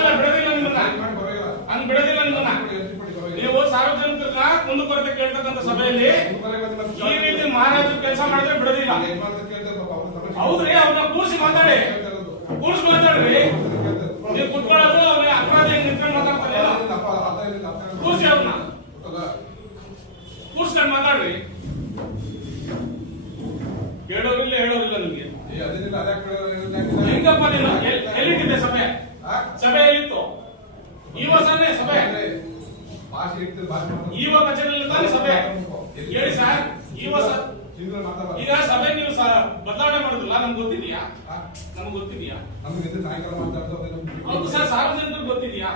ಬಿಡೋದಿಲ್ಲ ಬಿಡೋದಿಲ್ಲ ನಿಮ್ಮನ್ನ. ಹಂಗ್ ಬಿಡೋದಿಲ್ಲ ನಿಮ್ಮನ್ನ. ನೀವು ಸಾರ್ವಜನಿಕರನ್ನ ಕುಂದುಕೊರತೆ ಸಭೆಯಲ್ಲಿ. ಈ ರೀತಿ ಮಹಾರಾಜರು ಕೆಲಸ ಮಾಡಿದ್ರೆ ಬಿಡೋದಿಲ್ಲ. ಹೌದ್ರಿ, ಅವ್ರನ್ನ ಕೂಸಿ ಮಾತಾಡಿ. ಕೂರಿಸಿ ಮಾತಾಡ್ರಿ. ನೀವು ಕುತ್ಕೊಳ್ಳೋದು ಅವ್ರಿಗೆ ಅಪರಾಧ ನಿಂತ್ಕೊಂಡು ಈವ ಕಚೇರಿಯಲ್ಲಿ ತಾನೇ ಸಭೆ. ಹೇಳಿ ಸರ್ ಈ ಸರ್ ಈಗ ಸಭೆ ನೀವು ಬದಲಾವಣೆ ಮಾಡುದಿಲ್ಲ, ನಮ್ಗೆ ನಮಗೆ ನಮ್ಗೆ ಗೊತ್ತಿದ್ಯಾ? ಹೌದು ಸರ್ ಸಾರ್ವಜನಿಕರಿಗೆ ಗೊತ್ತಿದೆಯಾ?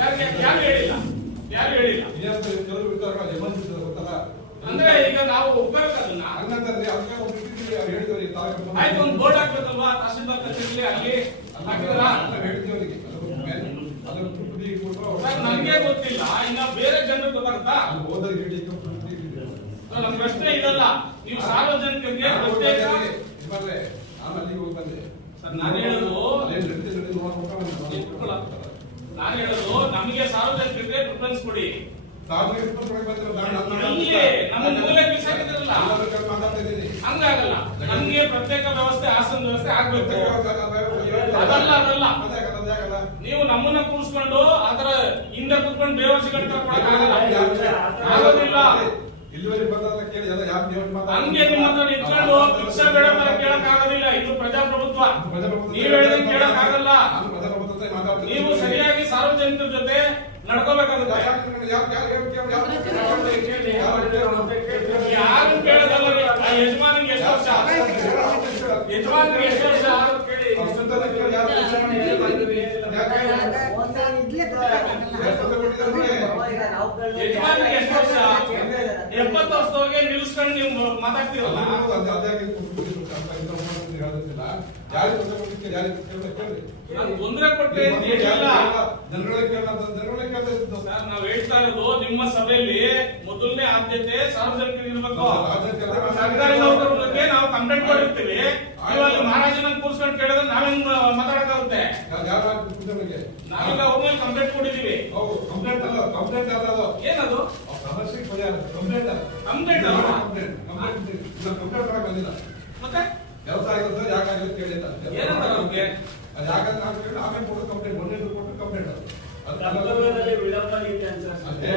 ಯಾರು ಹೇಳಿಲ್ಲ? ಯಾರು ಹೇಳಿಲ್ಲ? ಅಂದ್ರೆ ಈಗ ನಾವು ಒಪ್ಬೇಕದನ್ನ ಆಯ್ತು, ಒಂದು ಬೋರ್ಡ್ ಹಾಕ್ಬೇಕಲ್ವಾ? ತಹಸೀಲ್ದಾರ್ ಕಚೇರಿಲಿ ಅಲ್ಲಿ ಹಾಕಿದ್ರಾ ಸರ್ ನನಗೆ ಗೊತ್ತಿಲ್ಲ ಇನ್ನ ಬೇರೆ ಜನರಿಗೆ ಗೊತ್ತಾಗುತ್ತಾ ನಮ್ಮ ಪ್ರಶ್ನೆ ಇದಲ್ಲ ನೀವು ಸಾರ್ವಜನಿಕರಿಗೆ ಪ್ರತ್ಯೇಕ ಸರ್ ನಾನು ಹೇಳೋದು. ನಾನು ಹೇಳೋದು ನಮಗೆ ಸಾರ್ವಜನಿಕರಿಗೆ ಪ್ರಿಫರೆನ್ಸ್ ಕೊಡಿ. ಹಂಗಾಗಲ್ಲ. ನಮ್ಗೆ ಪ್ರತ್ಯೇಕ ವ್ಯವಸ್ಥೆ ಆಸನ ವ್ಯವಸ್ಥೆ ಆಗ್ಬೇಕು. ಅದಲ್ಲ ಅದಲ್ಲ. ನೀವು ನಮ್ಮನ್ನ ಕೂರಿಸ್ಕೊಂಡು ಅದರ ಹಿಂದೆ ಕೂತ್ಕೊಂಡು ಬೇವರ್ಸಿಗಳ ತರ ಕೊಡಕ್ ಆಗಲ್ಲ ಆಗೋದಿಲ್ಲ. ಹಂಗೆ ನಿಮ್ಮ ಹತ್ರ ನಿಂತ್ಕೊಂಡು ಭಿಕ್ಷೆ ಬೇಡ ತರ ಕೇಳಕ್ ಆಗೋದಿಲ್ಲ ಇದು ಪ್ರಜಾಪ್ರಭುತ್ವ ನೀವ್ ಹೇಳಿದಂಗೆ ಕೇಳಕ್ ಆಗಲ್ಲ ನೀವು ಸರಿಯಾಗಿ ಸಾರ್ವಜನಿಕರ ಜೊತೆ ನಡ್ಕೋಬೇಕಾಗುತ್ತೆ ಯಾರು ಕೇಳೋದಲ್ಲ ಯಜಮಾನಿಗೆ ಎಷ್ಟು ವರ್ಷ ಯಜಮಾನಿಗೆ ಎಷ್ಟು ವರ್ಷ ಯಜಮಾನಿಗೆ ಎಷ್ಟು ವರ್ಷ ಎಪ್ಪತ್ತು ವರ್ಷದವರೆಗೆ ನಿಲ್ಸ್ಕೊಂಡು ನೀವು ಮಾತಾಡ್ತೀರಲ್ಲ? ತೊಂದರೆ ಕೊಟ್ಟೆ ಸರ್ ನಾವ್ ಹೇಳ್ತಾ ಇರೋದು ನಿಮ್ಮ ಸಭೆಯಲ್ಲಿ ಮೊದಲನೇ ಆದ್ಯತೆ ಸಾರ್ವಜನಿಕರಿಗೆ ಇರ್ಬೇಕು. ಸರ್ಕಾರಿ ನಾವು ಕಂಪ್ಲೇಂಟ್ ಮಾಡಿರ್ತೀವಿ ನೀವು ಅಲ್ಲಿ ಮಹಾರಾಜನ ಕೂರ್ಸ್ಕೊಂಡು ಕೇಳಿದ್ರೆ ನಾವೇನ್ ಮಾತಾಡಕ್ಕಾಗುತ್ತೆ. ನಾವೀಗ ಅವ್ರ ಮೇಲೆ ಕಂಪ್ಲೇಂಟ್ ಕೊಟ್ಟಿದೀವಿ ಏನದು? ಕಂಪ್ಲೇಂಟ್ ಬಂದಿಲ್ಲ ಮತ್ತೆ? ಏನಂತಾರೆ ಅವ್ರಿಗೆ ಕರ್ತವ್ಯದಲ್ಲಿ ವಿಳಂಬ ನೀತಿ ಅಂತ ಅದು.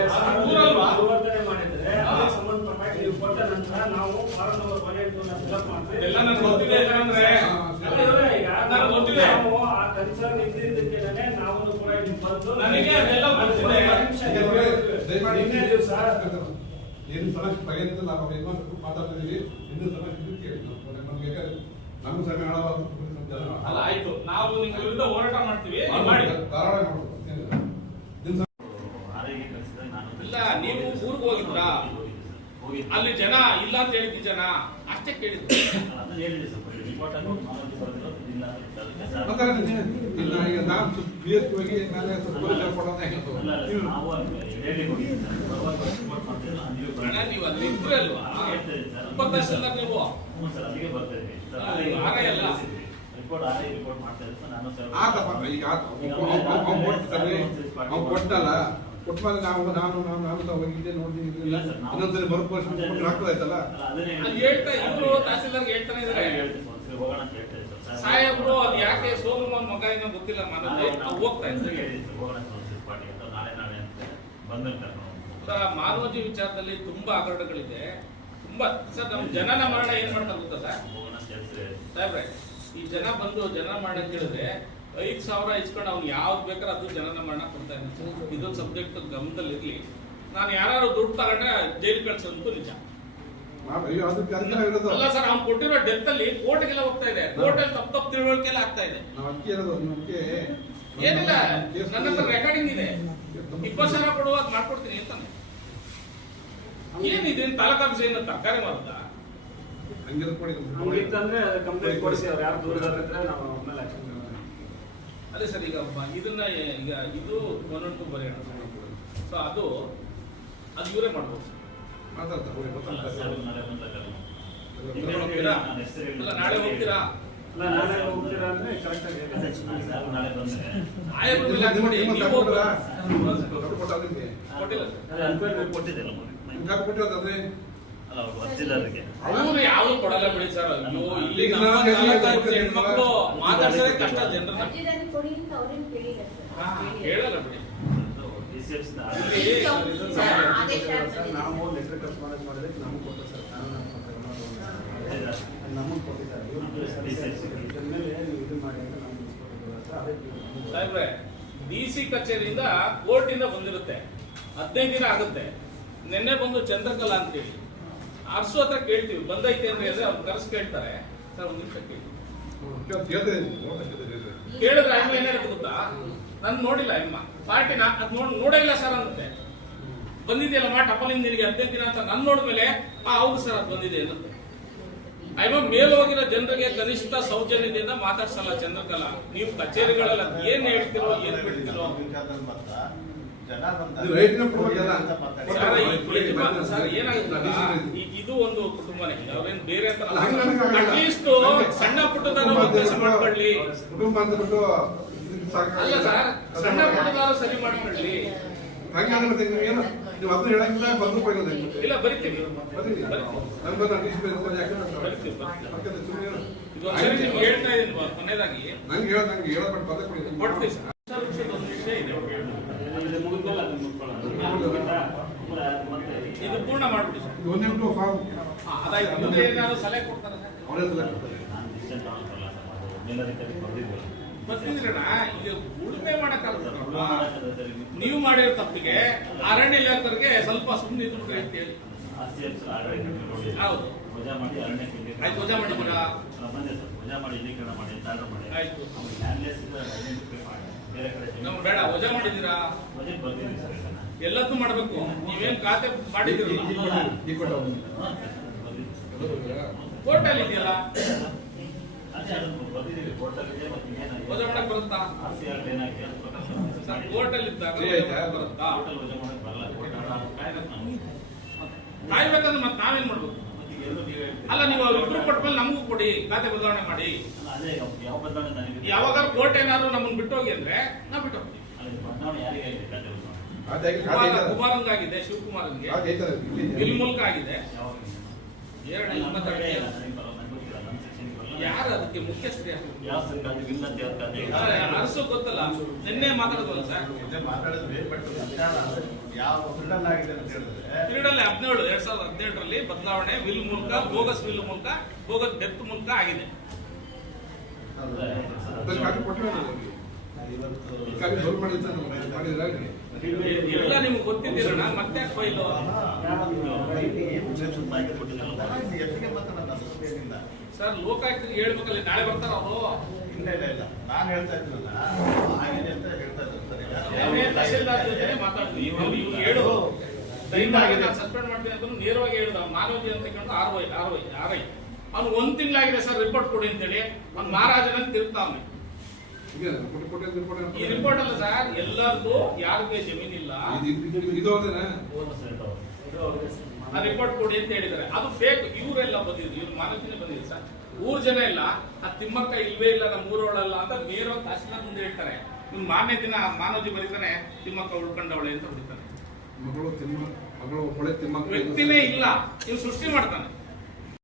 ಊರಲ್ವಾ? ಪರಿವರ್ತನೆ ಮಾಡಿದ್ರೆ ಅದಕ್ಕೆ ಸಂಬಂಧಪಟ್ಟ ನೀವು ಕೊಟ್ಟ ನಂತರ ನಾವು ಫಾರಂ ನಂಬರ್ ಒನ್ ಎಂಟು ಫಿಲಪ್ ಮಾಡ್ತೀವಿ. ಎಲ್ಲ ನನಗೆ ಗೊತ್ತಿದೆ ಯಾಕಂದ್ರೆ? ಅಲ್ಲ, ಈಗ ನಾನು ಗೊತ್ತಿದೆ. ನಾವು ಆ ಕನ್ಸರ್ನ್ ಇದ್ದಿದ್ದಕ್ಕೇನೆ ನಾವು ಕೂಡ ಇಲ್ಲಿ ಬಂದು ನನಗೆ ಅದೆಲ್ಲ ಗೊತ್ತಿದೆ. ನಿನ್ನೆ ದಿವಸ ಏನು ಸಮಸ್ಯೆ ಪರ್ಯಂತ ನಾವು ಏನು ಮಾಡ್ಬೇಕು ಮಾತಾಡ್ತಿದೀವಿ ಇನ್ನೂ ಸಮಸ್ಯೆ ಇದು ಕೇಳಿ ನಾವು. ನಮ್ಗೆ ನಮ್ಗೆ ಸಮಯ ನಮ್ಮ ಜನ ಅಲ್ಲ. ಆಯ್ತು. ನಾವು ನಿಮ್ಮ ವಿರುದ್ಧ ಹೋರಾಟ ಮಾಡ್ತೀವಿ. ಮಾಡಿ. ಧಾರಾಳ ಇಲ್ಲ ನೀವು ಊರಿಗೆ ಹೋಗಿದ್ರಾ? ಹೋಗಿ ಅಲ್ಲಿ ಜನ ಇಲ್ಲ ಅಂತ ಹೇಳಿದ್ವಿ ಜನ? ಅಷ್ಟೇ ಕೇಳಿದ್ರು ಇಲ್ಲ ಈಗ ನಾನು ಹೋಗಿ ಸ್ವಲ್ಪ ಕೊಡೋದೇ ಅಲ್ಲ, ನಾವು ನೀವು ನೀವು ಅಲ್ಲಿ ಇದ್ರೆ ಅಲ್ವಾ ನೀವು ಅಲ್ಲಿಗೆ ಆತಪ್ಪ ಈಗ ಅವ್ನು ಕೊಟ್ಟಲ್ಲ ಕೊಟ್ಮೇಲೆ ನಾವು ನಾನು ನಾನು ನಾನು ಸಹ ಹೋಗಿದ್ದೆ ನೋಡಿದ್ದೀನಿ ಇರ್ಲಿಲ್ಲ ಇನ್ನೊಂದ್ಸರಿ ಮರುಪರಿಶೀಲನೆ ಹೇಳಿದೆ. ಹೇಳ್ತಾ ಇದ್ರು ತಹಸೀಲ್ದಾರ್ಗೆ ಹೇಳ್ತಾನೆ ಇದ್ದಾರೆ ಹೋಗೋಣ ಅಂತ ಹೇಳ್ತಾ ಇದ್ದೀನಿ ಸರ್. ಸಾಹೇಬ್ರು ಅದು ಯಾಕೆ ಸೋಮನ್ ಮಗ ಏನೋ ಗೊತ್ತಿಲ್ಲ ಮಾನವಿ ನಾವು ಹೋಗ್ತಾ ಇದ್ದೀವಿ ಹೋಗೋಣ ಸರ್, ಒಂದ್ಸರಿ ನಾಳೆ ನಾಳೆ ಅಂತ ಬಂದಲ್ಲಿ ಸರ್, ಮಾನವಜಿ ವಿಚಾರದಲ್ಲಿ ತುಂಬಾ ಹಗರಣಗಳಿದೆ ತುಂಬಾ ಸರ್ ನಮ್ಮ ಜನನ ಮರಣ ಏನ್ ಮಾಡ್ತಾ ಗೊತ್ತಾ ಸರ್? ಸಾಹೇಬ್ರೆ ಈ ಜನ ಬಂದು ಜನನ ಮರಣ ಕೇಳಿದ್ರೆ ಐದ್ ಸಾವಿರ ಇಸ್ಕೊಂಡು ಅವ್ನು ಯಾವ್ದು ಬೇಕಾದ್ರೆ ಅದು ಜನನ ಮರಣ ಕೊಡ್ತಾ ಇದ್ದಾನೆ ಇದೊಂದು ಸಬ್ಜೆಕ್ಟ್ ಗಮನದಲ್ಲಿ ಇರ್ಲಿ ನಾನು ಯಾರು ದುಡ್ಡು ತಗೊಂಡ್ರೆ ಜೈಲು ಕಳ್ಸೋದಕ್ಕೂ ನಿಜ. ಅಲ್ಲ ಸರ್ ಅವ್ನು ಕೊಟ್ಟಿರೋ ಡೆತ್ ಅಲ್ಲಿ ಕೋರ್ಟ್ಗೆಲ್ಲ ಹೋಗ್ತಾ ಇದೆ. ಕೋರ್ಟ್ ಅಲ್ಲಿ ತಪ್ಪು ತಪ್ಪು ತಿಳುವಳಿಕೆ ಎಲ್ಲ ಆಗ್ತಾ ಇದೆ. ನಾವು ಅಕ್ಕಿ ಇರೋದು ಏನಿಲ್ಲ ನನ್ನ ಹತ್ರ ರೆಕಾರ್ಡಿಂಗ್ ಇದೆ. ಇಪ್ಪತ್ತು ಸಾವಿರ ಕೊಡುವ ಅದ್ ಮಾಡ್ಕೊಡ್ತೀನಿ ಅಂತಾನೆ. ಏನಿದೆ ತಾಲೂಕು ಆಫೀಸ್ ಏನು ತರಕಾರಿ ಹಂಗಿರೋ ಹಂಗಿರೋದು ಕೊಡಿ ಹಂಗಿತ್ತಂದ್ರೆ ಕಂಪ್ಲೇಂಟ್ ಕೊಡಿಸಿ ಅವ್ರು ಯಾರು ದೂರದವ್ರು ನಾವು ಅವ್ರ ಮೇಲೆ action ಅದೇ ಸರ್ ಈಗ ಬ- ಇದನ್ನ ಈಗ ಇದು ಒನ್ ಒನ್ ಟು ಬರೆಯೋಣ. ಸೊ ಅದು ಅದು ಇವರೇ ಮಾಡ್ಬೋದು ಸರ್. ನಾಳೆ ಹೋಗ್ತೀರಾ? ಅವ್ರು ಯಾವ್ದು ಕೊಡಲ್ಲ ಬಿಡಿ ಸರ್. ಅಯ್ಯೋ ಇಲ್ಲಿ. ಹೆಣ್ಮಕ್ಳು ಮಾತಾಡ್ಸೋದೇ ಕಷ್ಟ ಜನರನ್ನ. ಹೇಳಲ್ಲ ಬಿಡಿ. ಡಿ ಸಿ ಎಫ್ ಆದೇಶ ನಾವು ಲೆಟರ್ ಕರೆಸ್ಪಾಂಡೆನ್ಸ್ ಮಾಡಿದ್ರೆ ನಮ್ಗೆ ಕೊಟ್ಟು ಸರ್ ನಮಗೆ ಕೊಟ್ಟಿದ್ದಾರೆ ಇದ್ರ ಮೇಲೆ ನೀವು ಇದು ಮಾಡಿ ಅಂತ ನಮ್ಗೆ ಕೊಟ್ಟಿದ್ದೀವಿ ಸರ್ ಅದಕ್ಕೆ ಸಾಹೇಬ್ರೆ ಡಿ ಸಿ ಕಚೇರಿಯಿಂದ ಕೋರ್ಟಿಂದ ಇಂದ ಬಂದಿರುತ್ತೆ ಹದಿನೈದು ದಿನ ಆಗುತ್ತೆ ನಿನ್ನೆ ಬಂದು ಚಂದ್ರಕಲಾ ಅಂತೇಳಿ ಅರ್ಸು ಹತ್ರ ಕೇಳ್ತೀವಿ ಬಂದೈತೆ ಅಂದ್ರೆ ಹೇಳಿದ್ರೆ ಅವ್ರು ಕರೆಸ್ ಕೇಳ್ತಾರೆ ಸರ್ ಒಂದು ನಿಮಿಷ ಕೇಳಿ. ಕೇಳಿದ್ರೆ ಏನಾಗುತ್ತೆ ಗೊತ್ತಾ ನಾನು ನೋಡಿಲ್ಲ ಅಮ್ಮ ಪಾರ್ಟಿನ ಅದ್ ನೋಡ್ ನೋಡೇ ಇಲ್ಲ ಸರ್ ಅನ್ನತ್ತೆ ಬಂದಿದೆಯಲ್ಲ ಮಾ ಟಪಲಿಂದ ನಿನಗೆ ಅದೇ ದಿನ ಅಂತ ನನ್ ನೋಡ್ಮೇಲೆ ಆ ಹೌದು ಸರ್ ಅದು ಬಂದಿದೆ ಅನ್ನತ್ತೆ ಅಯ್ಯ ಮೇಲೋಗಿರೋ ಜನರಿಗೆ ಕನಿಷ್ಠ ಸೌಜನ್ಯದಿಂದ ಮಾತಾಡ್ಸಲ್ಲ ಚಂದ್ರಕಲಾ ನೀವು ಕಚೇರಿಗಳೆಲ್ಲ ಏನ್ ಹೇಳ್ತಿರೋ ಏನ್ ಬಿಡ್ತಿರೋ. ಇದು ಒಂದು ಕುಟುಂಬನೇ. ಅವ್ರೇನ್ ಬೇರೆ ಅಂತ ಅಟ್ಲೀಸ್ಟ್ ಸಣ್ಣ ಪುಟ್ಟದ ಮಾಡ್ಕೊಳ್ಳಿ ಕುಟುಂಬ. ಅಲ್ಲ ಸರ್ ಸಣ್ಣ ಪುಟ್ಟದಾರು ಸರಿ ಮಾಡ್ಕೊಳ್ಳಿ ಹಂಗೆ ನೀವು ಏನು ನೀವು ಅದನ್ನ ಹೇಳಂಗಿಲ್ಲ ಬಂದು ಕೊಡೋದು ಇಲ್ಲ ಬರಿತೀವಿ ಬರ್ತೀನಿ. ನನ್ ಬಂದು ಬೇರೆ? ಬರ್ತೀವಿ? ಇದು ಹೇಳ್ತಾ ಇದೀನಿ ಬ- ಕೊನೆಯದಾಗಿ ನಂಗೆ ಹೇಳ ನಂಗೆ ಹೇಳಬಿಟ್ಟು ಪದ ಕೊಡಿ ಕೊಡ್ತೀವಿ ಸರ್. ಸರ್, ಒಂದು ವಿಷಯ ಇದೆ. ಪೂರ್ಣ ಮಾಡ್ಬಿಡಿ ಸರ್. ಇದು ಒಂದೇ ಬಿಟ್ಟು ಫಾರ್ಮ್. ಹಾ, ಅದಾಯ್ತು. ಮುಂದೆ ಏನಾದ್ರು ಸಲಹೆ ಕೊಡ್ತಾರೆ ಸರ್? ಅವರೇ ಸಲಹೆ ಕೊಡ್ತಾರೆ. ಇಲ್ಲಿ ಉಳುಮೆ ನೀವು ಮಾಡಿರೋ ತಪ್ಪಿಗೆ ಅರಣ್ಯ ಇಲಾಖರಿಗೆ ಸ್ವಲ್ಪ ಸುಮ್ಮನೆ ಇದ್ದು ಬಿಡ್ರಿ ಅಂತ ಹೇಳಿ ಹೌದು. ಆಯ್ತು, ವಜಾ ಮಾಡಿ ಮಗ. ಆಯ್ತು. ನಾವು ಬೇಡ ವಜಾ ಮಾಡಿದ್ದೀರಾ. ಎಲ್ಲದನ್ನೂ ಮಾಡ್ಬೇಕು ನೀವೇನ್ ಖಾತೆ ಮಾಡಿದಿರಲ್ಲ ಕೋರ್ಟಲ್ಲಿ ಇದೆಯಲ್ಲ ಕೋರ್ಟ್ ಅಲ್ಲಿ ಇದ್ದಾಗ ಬರುತ್ತಾ ಕೋರ್ಟಲ್ಲಿ ಕಾಯ್ಬೇಕಂದ್ರೆ ಮತ್ತೆ ನಾವೇನ್ ಮಾಡ್ಬೇಕು. ಅಲ್ಲ ನೀವು ಅವ್ರಿಬ್ರು ಕೊಟ್ಮೇಲೆ ನಮಗೂ ಕೊಡಿ ಖಾತೆ ಬದಲಾವಣೆ ಮಾಡಿ. ಯಾವಾಗ ಕೋರ್ಟ್ ಏನಾದ್ರು ನಮ್ಮನ್ನ ಬಿಟ್ಟೋಗಿ ಅಂದ್ರೆ ನಾವು ಕುಮಾರ ಐತಲ್ಲ. ಕುಮಾರಂಗಾಗಿದೆ ಶಿವಕುಮಾರನ್ಗೆ ಇಲ್ಲಿ. ಬಿಲ್ ಮೂಲಕ ಆಗಿದೆ. ಯಾರು ಅದಕ್ಕೆ ಮುಖ್ಯಸ್ಥರು ಅರಸು ಗೊತ್ತಲ್ಲ. ನಿನ್ನೆ ಮಾತಾಡೋದಲ್ಲ ಸರ್? ಮಾತಾಡಿದ್ವಿ ಬಟ್ ವಿಚಾರ ಯಾವ ಫೀಲ್ಡಲ್ ಆಗಿದೆ ಅಂತ ಹೇಳಿದ್ರೆ ಪಿರಿಯಡಲ್ಲಿ ಹದಿನೇಳು ಎರಡ್ ಸಾವಿರದ ಹದಿನೇಳರಲ್ಲಿ ಬದಲಾವಣೆ ವಿಲ್ ಮೂಲಕ ಬೋಗಸ್ ವಿಲ್ ಮೂಲಕ ಬೋಗಸ್ ಡೆತ್ ಮೂಲಕ ಆಗಿದೆ. ಇವತ್ತು ಎಲ್ಲ ನಿಮ್ಗೆ ಗೊತ್ತಿದ್ದೀರಣ್ಣ ಮತ್ತೆ ಫೈಲು ಸರ್ ಲೋಕಾಯುಕ್ತರಿಗೆ ಹೇಳ್ಬೇಕಲ್ಲಿ ನಾಳೆ ಬರ್ತಾರ ಅವರು ಇಲ್ಲ ಇಲ್ಲ ಇಲ್ಲ ನಾನು ಹೇಳ್ತಾ ಇದ್ದೀನಲ್ಲ ಆಗಿದೆ ಅಂತ ಹೇಳ್ತಾ ಇದ್ದೀನಿ ತಹಸೀಲ್ದಾರ್ ಜೊತೆ ಹೇಳು ದಯಮಾಡಿ ನಾನು ಸಸ್ಪೆಂಡ್ ಮಾಡ್ತೀನಿ ಅಂತ ನೇರವಾಗಿ ಹೇಳಿದ ಮಾನವಜಿ ಅಂತ ಕಂಡು R Y R Y R I ಅವ್ನು ಒಂದ್ ತಿಂಗಳಾಗಿದೆ ಸರ್ ರಿಪೋರ್ಟ್ ಕೊಡಿ ಅಂತೇಳಿ ಅವ್ನು ಮಹಾರಾಜನ ತಿರುಗ್ತಾವ್ನೆ ಈಗ ಕೊಟ್ಟು ಕೊಟ್ಟು ರಿಪೋರ್ಟ್ ಈ ರಿಪೋರ್ಟ್ ಅಲ್ಲ ಸರ್ ಎಲ್ಲರದು ಯಾರಿಗೆ ಸರ್ ಅವರು. ಆ ರಿಪೋರ್ಟ್ ಕೊಡಿ ಅಂತ ಹೇಳಿದ್ದಾರೆ. ಅದು ಫೇಕ್ ಇವರೆಲ್ಲ ಬಂದಿದ್ರು ಇವ್ರು ಮಾನವಜಿನೇ ಬಂದಿದೆ ಸರ್. ಊರ್ ಜನ ಇಲ್ಲ ಆ ತಿಮ್ಮಕ್ಕ ಇಲ್ವೇ ಇಲ್ಲ ನಮ್ಮ ಊರೊಳಲ್ಲ ಅಂತ ಮೇರೋ ತಹಸೀಲ್ದಾರ್ ಮುಂದೆ ಹೇಳ್ತಾರೆ ಇವ್ನು ಮಾರನೇ ದಿನ ಮಾನವಜಿ ಬರೀತಾನೆ ತಿಮ್ಮಕ್ಕ ಉಳ್ಕೊಂಡವಳೆ ಅಂತ ಹೊಡಿತಾನೆ. ಮಗಳು ತಿಮ್ಮ ಮಗಳು ಒಬ್ಬಳೆ ತಿಮ್ಮ ವ್ಯಕ್ತಿನೇ ಇಲ್ಲ ಇವ್ ಸೃಷ್ಟಿ ಮಾಡ್ತಾನೆ.